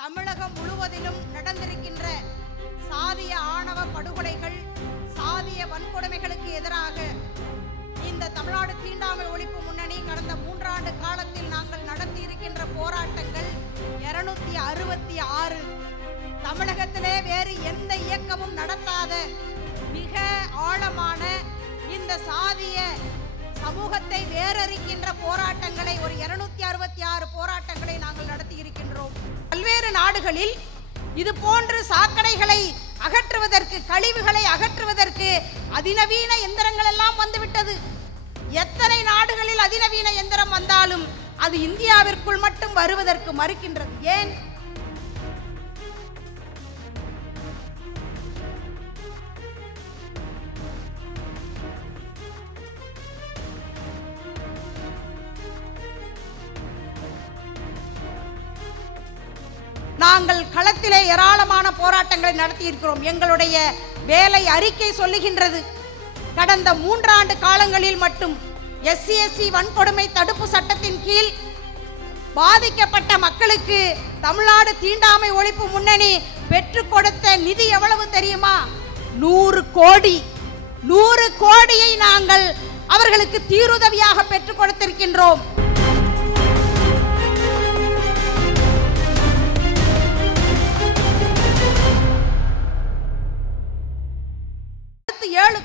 தமிழகம் முழுவதிலும் நடந்திருக்கின்ற சாதிய ஆணவ படுகொலைகள், சாதிய வன்கொடுமைகளுக்கு எதிராக இந்த தமிழ்நாடு தீண்டாமை ஒழிப்பு முன்னணி கடந்த 3 ஆண்டு காலத்தில் நாங்கள் நடத்தி இருக்கின்ற போராட்டங்கள் 266. தமிழகத்திலே வேறு எந்த இயக்கமும் நடத்தாத மிக ஆழமான இந்த சாதிய சமூகத்தை வேறறுக்கின்ற போராட்டங்களை, ஒரு 266 போராட்டங்களை நாங்கள் நடத்தி இருக்கின்றோம். பல்வேறு நாடுகளில் இது போன்று சாக்கடைகளை அகற்றுவதற்கு, கழிவுகளை அகற்றுவதற்கு அதிநவீன எந்திரங்கள் எல்லாம் வந்துவிட்டது. எத்தனை நாடுகளில் அதிநவீன எந்திரம் வந்தாலும் அது இந்தியாவிற்குள் மட்டும் வருவதற்கு மறுக்கின்றது. ஏன்? நாங்கள் களத்திலே ஏராளமான போராட்டங்களை நடத்தி இருக்கிறோம். எங்களுடைய வேலை அறிக்கை சொல்லுகின்றது, கடந்த 3 ஆண்டு காலங்களில் மட்டும் SC/ST வன்கொடுமை தடுப்பு சட்டத்தின் கீழ் பாதிக்கப்பட்ட மக்களுக்கு தமிழ்நாடு தீண்டாமை ஒழிப்பு முன்னணி பெற்றுக் கொடுத்த நிதி எவ்வளவு தெரியுமா? 100 கோடி. 100 கோடியை நாங்கள் அவர்களுக்கு தீருதவியாக பெற்றுக் கொடுத்திருக்கின்றோம்.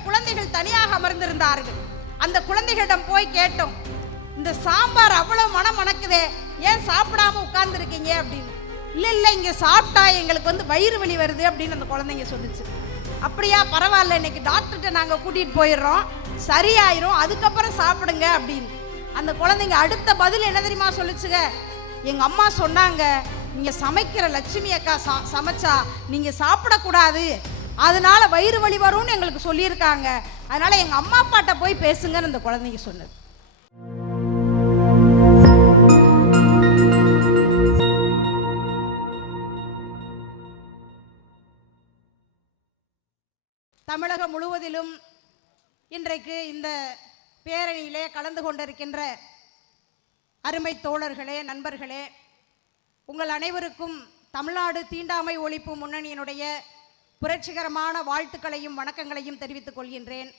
குழந்தைகள் தனியாக அமர்ந்திருந்தார்கள். அந்த குழந்தைகளிடம் போய் கேட்டோம், இந்த சாம்பார் அவ்வளவு மனம் மணக்குதே, ஏன் சாப்பிடாம உட்கார்ந்து இருக்கீங்க அப்படின்னு. இல்ல இங்க சாப்பிட்டா எங்களுக்கு வயிறு வலி வருது அப்படின்னு அந்த குழந்தைங்க சொல்லுச்சு. அப்படியா, பரவாயில்ல, இன்னைக்கு டாக்டர்கிட்ட நாங்க கூட்டிட்டு போயிடுறோம், சரியாயிரும், அதுக்கப்புறம் சாப்பிடுங்க அப்படின்னு. அந்த குழந்தைங்க அடுத்த பதில் என்ன தெரியுமா சொல்லுச்சுங்க? எங்க அம்மா சொன்னாங்க, நீங்க சமைக்கிற லட்சுமி அக்கா சமைச்சா நீங்க சாப்பிடக்கூடாது, அதனால வயிறு வலி வரும்னு எங்களுக்கு சொல்லியிருக்காங்க, அதனால எங்க அம்மா அப்பாட்ட போய் பேசுங்கன்னு அந்த குழந்தைங்க சொன்னது. தமிழகம் முழுவதிலும் இன்றைக்கு இந்த பேரணியிலே கலந்து கொண்டிருக்கின்ற அருமை தோழர்களே, நண்பர்களே, உங்கள் அனைவருக்கும் தமிழ்நாடு தீண்டாமை ஒழிப்பு முன்னணியினுடைய புரட்சிகரமான வாழ்த்துக்களையும் வணக்கங்களையும் தெரிவித்துக் கொள்கின்றேன்.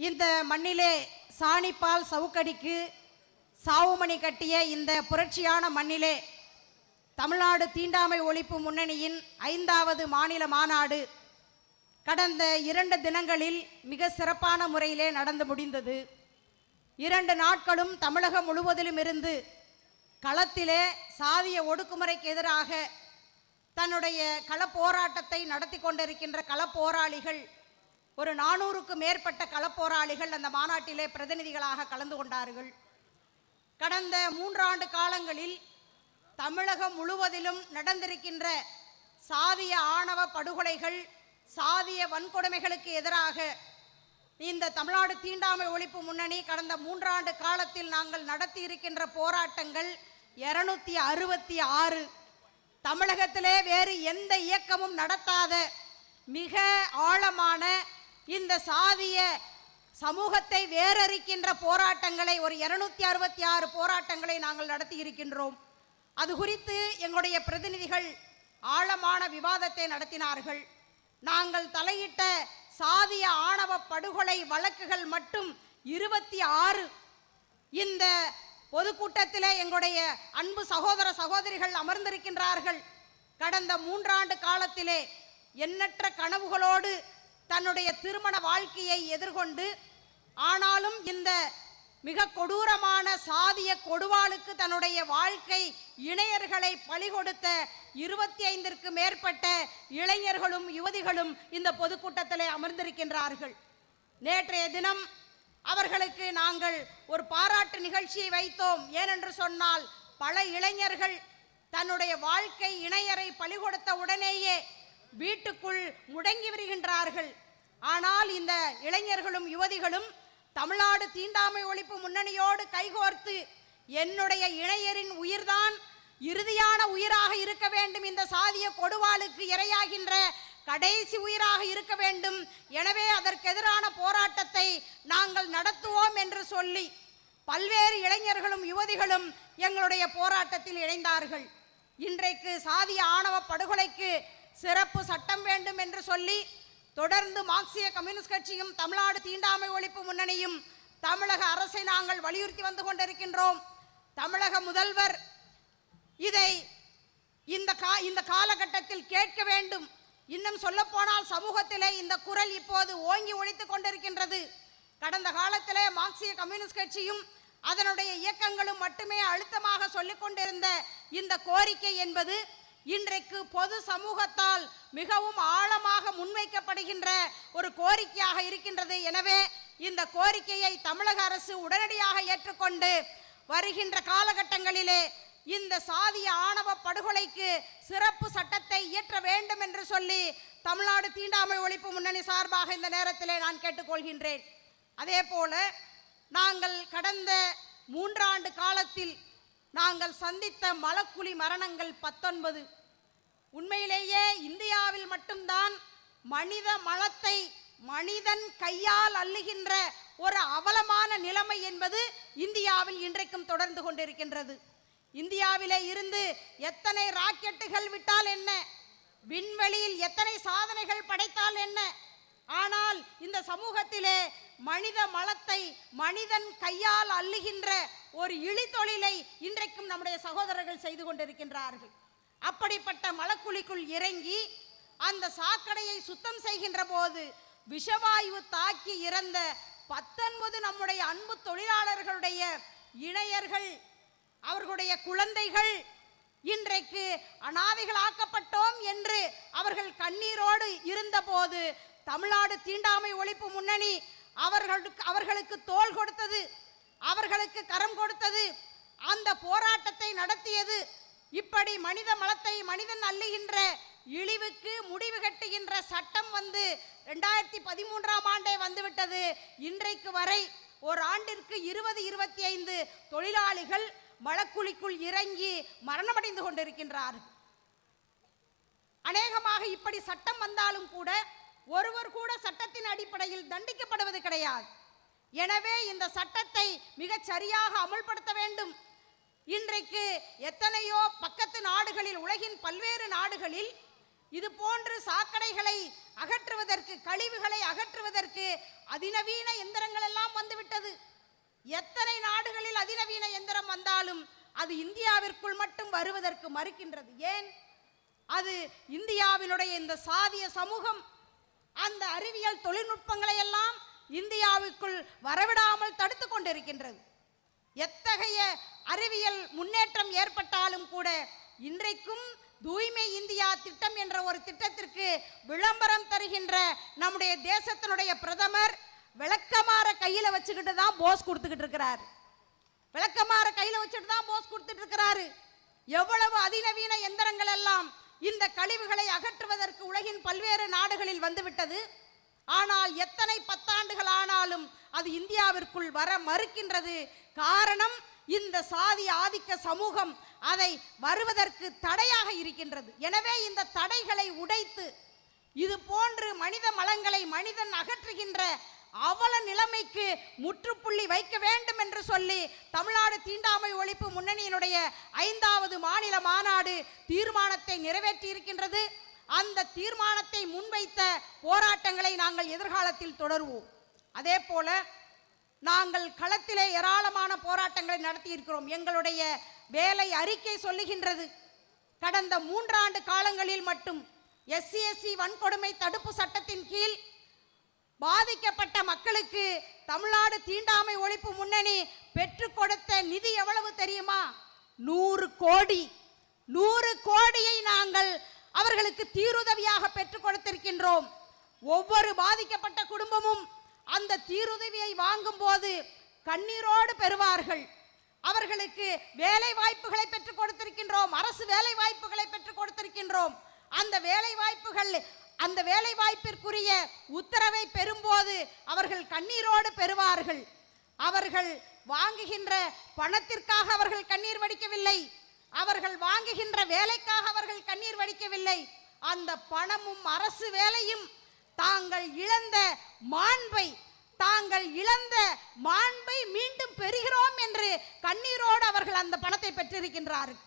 இந்த மண்ணிலே சாணிப்பால் சவுக்கடிக்கு சாவுமணி கட்டிய இந்த புரட்சியான மண்ணிலே தமிழ்நாடு தீண்டாமை ஒழிப்பு முன்னணியின் 5வது மாநில மாநாடு கடந்த 2 தினங்களில் மிக சிறப்பான முறையிலே நடந்து முடிந்தது. 2 நாட்களும் தமிழகம் முழுவதிலும் இருந்து களத்திலே சாதிய ஒடுக்குமுறைக்கு எதிராக தன்னுடைய களப்போராட்டத்தை நடத்தி கொண்டிருக்கின்ற களப்போராளிகள், ஒரு 400க்கும் மேற்பட்ட களப்போராளிகள் அந்த மாநாட்டிலே பிரதிநிதிகளாக கலந்து கொண்டார்கள். கடந்த 3 ஆண்டு காலங்களில் தமிழகம் முழுவதிலும் நடந்திருக்கின்ற சாதிய ஆணவ படுகொலைகள், சாதிய வன்கொடுமைகளுக்கு எதிராக இந்த தமிழ்நாடு தீண்டாமை ஒழிப்பு முன்னணி கடந்த 3 ஆண்டு காலத்தில் நாங்கள் நடத்தி இருக்கின்ற போராட்டங்கள் 266. தமிழகத்திலே வேறு எந்த இயக்கமும் நடத்தாத மிக ஆழமான இந்த சாதிய சமூகத்தை வேறறுக்கின்ற போராட்டங்களை, ஒரு 266 போராட்டங்களை நாங்கள் நடத்தி இருக்கின்றோம். அது குறித்து எங்களுடைய பிரதிநிதிகள் ஆழமான விவாதத்தை நடத்தினார்கள். நாங்கள் தலையிட்ட சாதிய ஆணவ படுகொலை வழக்குகள் மட்டும் 26. இந்த பொதுக்கூட்டத்திலே எங்களுடைய அன்பு சகோதர சகோதரிகள் அமர்ந்திருக்கின்றார்கள். கடந்த 3 ஆண்டு காலத்திலே எண்ணற்ற கனவுகளோடு தன்னுடைய திருமண வாழ்க்கையை எதிர்கொண்டு, ஆனாலும் இந்த மிக கொடூரமான சாதிய கொடுவாளுக்கு தன்னுடைய வாழ்க்கை இணையர்களை பலி கொடுத்த 25க்கும் மேற்பட்ட இளைஞர்களும் யுவதிகளும் இந்த பொதுக்கூட்டத்திலே அமர்ந்திருக்கின்றார்கள். நேற்றைய தினம் அவர்களுக்கு நாங்கள் ஒரு பாராட்டு நிகழ்ச்சியை வைத்தோம். ஏனென்று சொன்னால், பல இளைஞர்கள் தன்னுடைய வாழ்க்கை இணையரை பலி கொடுத்த உடனேயே வீட்டுக்குள் முடங்கி வருகின்றார்கள். ஆனால் இந்த இளைஞர்களும் யுவதிகளும் தமிழ்நாடு தீண்டாமை ஒழிப்பு முன்னணியோடு கைகோர்த்து, என்னுடைய இணையரின் உயிர்தான் இறுதியான உயிராக இருக்க வேண்டும், இந்த சாதிய கொடுவாளுக்கு இரையாகின்ற கடைசி உயிராக இருக்க வேண்டும், எனவே அதற்கு எதிரான போராட்டத்தை நாங்கள் நடத்துவோம் என்று சொல்லி பல்வேறு இளைஞர்களும் யுவதிகளும் எங்களுடைய போராட்டத்தில் இணைந்தார்கள். இன்றைக்கு சாதிய ஆணவ படுகொலைக்கு சிறப்பு சட்டம் வேண்டும் என்று சொல்லி தொடர்ந்து மார்க்சிய கம்யூனிஸ்ட் கட்சியும் தமிழ்நாடு தீண்டாமை ஒழிப்பு முன்னணியும் தமிழக அரசை நாங்கள் வலியுறுத்தி வந்து கொண்டிருக்கின்றோம். தமிழக முதல்வர் இதை இந்த காலகட்டத்தில் கேட்க வேண்டும். இன்னும் சொல்ல போனால் சமூகத்திலே இந்த குரல் இப்போது ஓங்கி ஒலித்துக் கொண்டிருக்கின்றது. கடந்த காலத்திலே மார்க்சிய கம்யூனிஸ்ட் கட்சியும் அதனுடைய இயக்கங்களும் மட்டுமே அழுத்தமாக சொல்லிக் கொண்டிருந்த இந்த கோரிக்கை என்பது இன்றைக்கு பொது சமூகத்தால் மிகவும் ஆழமாக முன்வைக்கப்படுகின்ற ஒரு கோரிக்கையாக இருக்கின்றது. எனவே இந்த கோரிக்கையை தமிழக அரசு உடனடியாக ஏற்றுக்கொண்டு வருகின்ற காலகட்டங்களிலே இந்த சாதிய ஆணவ படுகொலைக்கு சிறப்பு சட்டத்தை இயற்ற வேண்டும் என்று சொல்லி தமிழ்நாடு தீண்டாமை ஒழிப்பு முன்னணி சார்பாக இந்த நேரத்திலே நான் கேட்டுக்கொள்கின்றேன். அதே போல நாங்கள் கடந்த 3 ஆண்டு காலத்தில் நாங்கள் சந்தித்த மலக்குழி மரணங்கள் 19. உண்மையிலேயே இந்தியாவில் மட்டும்தான் மனித மலத்தை மனிதன் கையால் அள்ளுகின்ற ஒரு அவலமான நிலைமை என்பது இந்தியாவில் இன்றைக்கும் தொடர்ந்து கொண்டிருக்கின்றது. இந்தியாவிலே இருந்து எத்தனை ராக்கெட்டுகள் விட்டால் என்ன, விண்வெளியில் எத்தனை சாதனைகள் படைத்தால் என்ன, ஆனால் இந்த சமூகத்திலே மனித மலத்தை மனிதன் கையால் அள்ளுகின்ற ஒரு இழித்தொழிலை இன்றைக்கும் நம்முடைய சகோதரர்கள் செய்து கொண்டிருக்கின்றார்கள். அப்படிப்பட்ட மலக்குழிக்குள் இறங்கி அந்த சாக்கடையை சுத்தம் செய்கின்ற போது விஷவாயு தாக்கி இறந்த 19 நம்முடைய அன்பு தொழிலாளர்களுடைய இணையர்கள், அவர்களுடைய குழந்தைகள் இன்றைக்கு அனாதைகளாக்கப்பட்டோம் என்று அவர்கள் கண்ணீரோடு இருந்தபோது தமிழ்நாடு தீண்டாமை ஒழிப்பு முன்னணி அவர்களுக்கு தோள் கொடுத்தது, அவர்களுக்கு கரம் கொடுத்தது, அந்த போராட்டத்தை நடத்தியது. இப்படி மனித மலத்தை மனிதன் அள்ளுகின்ற இழிவுக்கு முடிவு கட்டுகின்ற சட்டம் 2013ஆம் ஆண்டே வந்துவிட்டது. இன்றைக்கு வரை ஒரு ஆண்டிற்கு 20-25 தொழிலாளிகள் மலக்குழிக்குள் இறங்கி மரணமடைந்து கொண்டிருக்கின்றார்கள். அநேகமாக இப்படி சட்டம் வந்தாலும் கூட ஒருவர் கூட சட்டத்தின் அடிப்படையில் தண்டிக்கப்படுவது கிடையாது. எனவே இந்த சட்டத்தை மிகச் சரியாக அமல்படுத்த வேண்டும். இன்றைக்கு எத்தனையோ பக்கத்து நாடுகளில், உலகின் பல்வேறு நாடுகளில் இது போன்று சாக்கடைகளை அகற்றுவதற்கு, கழிவுகளை அகற்றுவதற்கு அதிநவீன எந்திரங்கள் எல்லாம் வந்துவிட்டது. எத்தனை நாடுகளில் அதிநவீன எந்திரம் வந்தாலும் அது இந்தியாவிற்குள் மட்டும் வருவதற்கு மறுக்கின்றது. ஏன்? அது இந்தியாவினுடைய இந்த சாதிய சமூகம் அந்த அறிவியல் தொழில்நுட்பங்களை எல்லாம் இந்தியாவுக்குள் வரவிடாமல் தடுத்து கொண்டிருக்கின்றது. எத்தகைய அறிவியல் முன்னேற்றம் ஏற்பட்டாலும் கூட இன்றைக்கும் தூய்மை இந்தியா திட்டம் என்ற ஒரு திட்டத்திற்கு விளம்பரம் தருகின்ற நம்முடைய தேசத்தினுடைய பிரதமர் விளக்கமாற கையில வச்சுக்கிட்டு தான் போஸ் கொடுத்துக்கிட்டு இருக்கிறார். விளக்கமாற கையில வச்சுட்டு தான் போஸ் கொடுத்துட்டு இருக்கிறாரு. எவ்வளவு அதிநவீன எந்திரங்கள் எல்லாம் இந்த கழிவுகளை அகற்றுவதற்கு உலகின் பல்வேறு நாடுகளில் வந்துவிட்டது. ஆனால் எத்தனை 10 ஆண்டுகள் ஆனாலும் அது இந்தியாவிற்குள் வர மறுக்கின்றது. காரணம், இந்த சாதி ஆதிக்க சமூகம் அதை வருவதற்கு தடையாக இருக்கின்றது. எனவே இந்த தடைகளை உடைத்து இது போன்று மனித மலங்களை மனிதன் அகற்றுகின்ற அவல நிலைமைக்கு முற்றுப்புள்ளி வைக்க வேண்டும் என்று சொல்லி தமிழ்நாடு தீண்டாமை ஒழிப்பு முன்னணியினுடைய 5வது மாநில மாநாடு தீர்மானத்தை நிறைவேற்றி இருக்கின்றது. அந்த தீர்மானத்தை முன்வைத்த போராட்டங்களை நாங்கள் எதிர்காலத்தில் தொடருவோம். அதே போல நாங்கள் களத்திலே ஏராளமான போராட்டங்களை நடத்தி இருக்கிறோம். எங்களுடைய வேலை அறிக்கை சொல்லுகின்றது, கடந்த 3 ஆண்டு காலங்களில் மட்டும் SC/SC வன்கொடுமை தடுப்பு சட்டத்தின் கீழ் பாதிக்கப்பட்ட மக்களுக்கு தமிழ்நாடு தீண்டாமை ஒழிப்பு முன்னணி பெற்றுக் கொடுத்த நிதி எவ்வளவு தெரியுமா? 100 கோடி. 100 கோடியை நாங்கள் அவர்களுக்கு தீருதவியாக பெற்றுக் கொடுத்திருக்கின்றோம். ஒவ்வொரு பாதிக்கப்பட்ட குடும்பமும் அந்த தீருதவியை வாங்கும் போது கண்ணீரோடு பெறுவார்கள். அவர்களுக்கு வேலை வாய்ப்புகளை பெற்றுக் கொடுத்திருக்கின்றோம். அரசு வேலை வாய்ப்புகளை பெற்றுக் கொடுத்திருக்கின்றோம். அந்த வேலை வாய்ப்பிற்குரிய உத்தரவை பெறும்போது அவர்கள் கண்ணீரோடு பெறுவார்கள். அவர்கள் வாங்குகின்ற பணத்திற்காக அவர்கள் கண்ணீர் வடிக்கவில்லை, அவர்கள் வாங்குகின்ற வேலைக்காக அவர்கள் கண்ணீர் வடிக்கவில்லை. அந்த பணமும் அரசு வேலையும் தாங்கள் இழந்த மாண்பை மீண்டும் பெறுகிறோம் என்று கண்ணீரோடு அவர்கள் அந்த பணத்தை பெற்றிருக்கின்றார்கள்.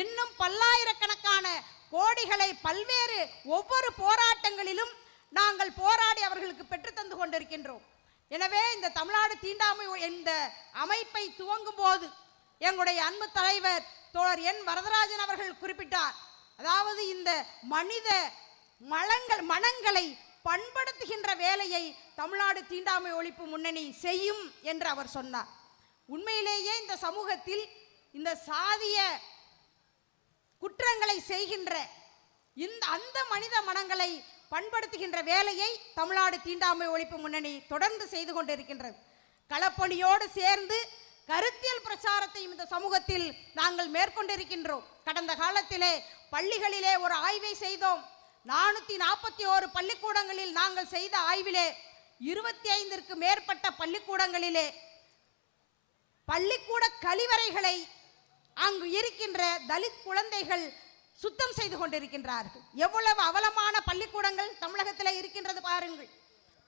இன்னும் பல்லாயிரக்கணக்கான கோடிகளை பல்வேறு ஒவ்வொரு போராட்டங்களிலும் நாங்கள் போராடி அவர்களுக்கு பெற்று தந்து கொண்டிருக்கின்றோம். எனவே இந்த தமிழ்நாடு தீண்டாமை இந்த அமைப்பை துவங்கும் போது எங்களுடைய அன்பு தலைவர் தோழர் என் வரதராஜன் அவர்கள் குறிப்பிட்டார். அதாவது இந்த மனித மனங்களை பண்படுத்துகின்ற வேலையை தமிழ்நாடு தீண்டாமை ஒழிப்பு முன்னணி செய்யும் என்று அவர் சொன்னார். உண்மையிலேயே இந்த சமூகத்தில் இந்த சாதிய குற்றங்களை செய்கின்ற அந்த மனித மனங்களை பண்படுத்துகின்ற வேலையை தமிழ்நாடு தீண்டாமை ஒழிப்பு முன்னணி தொடர்ந்து செய்து கொண்டிருக்கின்றது. களப்பணியோடு சேர்ந்து கருத்தியல் பிரச்சாரத்தையும் இந்த சமூகத்தில் நாங்கள் மேற்கொண்டிருக்கின்றோம். கடந்த காலத்திலே பள்ளிகளிலே ஒரு ஆய்வை செய்தோம். 441 பள்ளிக்கூடங்களில் நாங்கள் செய்த ஆய்விலே 25ற்கு மேற்பட்ட பள்ளிக்கூடங்களிலே பள்ளிக்கூட கழிவறைகளை அங்கு இருக்கின்ற தலித் குழந்தைகள் சுத்தம் செய்து கொண்டிருக்கின்றார்கள். எவ்வளவு அவலமான பள்ளிக்கூடங்கள் தமிழகத்தில் இருக்கின்றது பாருங்கள்.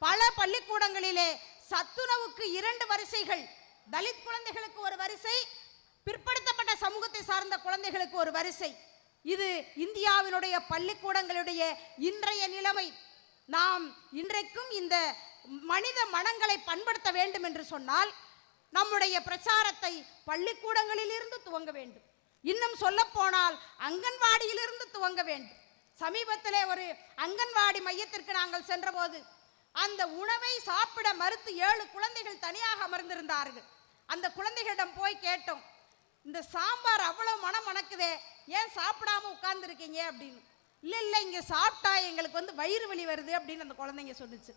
பல பள்ளிக்கூடங்களிலே சத்துணவுக்கு 2 வரிசைகள், தலித் குழந்தைகளுக்கு ஒரு வரிசை, பிற்படுத்தப்பட்ட சமூகத்தை சார்ந்த குழந்தைகளுக்கு ஒரு வரிசை. இது இந்தியாவினுடைய பள்ளிக்கூடங்களுடைய இன்றைய நிலைமை. நாம் இன்றைக்கும் இந்த மனித மனங்களை பண்படுத்த வேண்டும் என்று சொன்னால் நம்முடைய பிரச்சாரத்தை பள்ளிக்கூடங்களிலிருந்து துவங்க வேண்டும். இன்னும் சொல்ல போனால் அங்கன்வாடியிலிருந்து துவங்க வேண்டும். சமீபத்திலே ஒரு அங்கன்வாடி மையத்திற்கு நாங்கள் சென்றபோது அந்த உணவை சாப்பிட மறுத்து 7 குழந்தைகள் தனியாக அமர்ந்திருந்தார்கள். அந்த குழந்தைகளிடம் போய் கேட்டோம், இந்த சாம்பார் அவ்வளவு மனம் மணக்குதே, ஏன் சாப்பிடாம உட்கார்ந்துருக்கீங்க அப்படின்னு. இல்லை இங்கே சாப்பிட்டா எங்களுக்கு வயிறு வலி வருது அப்படின்னு அந்த குழந்தைங்க சொல்லிச்சு.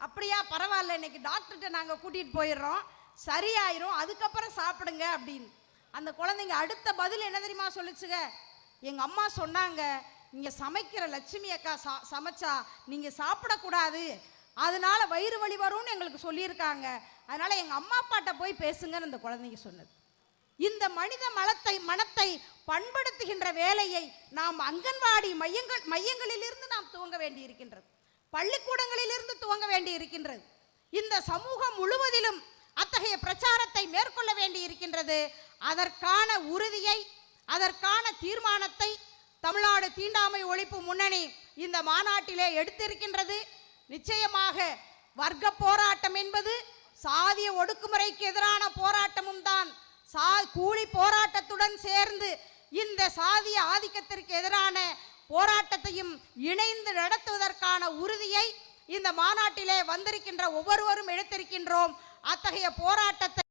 அப்படியா, பரவாயில்ல, இன்னைக்கு டாக்டர்கிட்ட நாங்கள் கூட்டிகிட்டு போயிடுறோம், சரியாயிரும், அதுக்கப்புறம் சாப்பிடுங்க அப்படின்னு. அந்த குழந்தைங்க அடுத்த பதில் என்ன தெரியுமா சொல்லிச்சுங்க, எங்கள் அம்மா சொன்னாங்க, இங்கே சமைக்கிற லட்சுமி அக்கா சமைச்சா நீங்கள் சாப்பிடக்கூடாது, அதனால வயிறு வலி வரும்னு எங்களுக்கு சொல்லியிருக்காங்க, அதனால எங்கள் அம்மா அப்பாட்ட போய் பேசுங்கன்னு அந்த குழந்தைங்க சொன்னது. இந்த மனித மனத்தை பண்படுத்துகின்ற வேலையை நாம் அங்கன்வாடி மையங்களிலிருந்து நாம் துவங்க வேண்டி இருக்கின்றது, பள்ளிக்கூடங்களிலிருந்து துவங்க வேண்டி இருக்கின்றது. இந்த சமூகம் முழுவதிலும் அத்தகைய பிரச்சாரத்தை மேற்கொள்ள வேண்டி இருக்கின்றது. அதற்கான உறுதியை, அதற்கான தீர்மானத்தை தமிழ்நாடு தீண்டாமை ஒழிப்பு முன்னணி இந்த மாநாட்டிலே எடுத்திருக்கின்றது. நிச்சயமாக வர்க்க போராட்டம் என்பது சாதிய ஒடுக்குமுறைக்கு எதிரான போராட்டமும் தான். கூலி போராட்டத்துடன் சேர்ந்து இந்த சாதிய ஆதிக்கத்திற்கு எதிரான போராட்டத்தையும் இணைந்து நடத்துவதற்கான உறுதியை இந்த மாநாட்டிலே வந்திருக்கின்ற ஒவ்வொருவரும் எடுத்திருக்கின்றோம். அத்தகைய போராட்டத்தை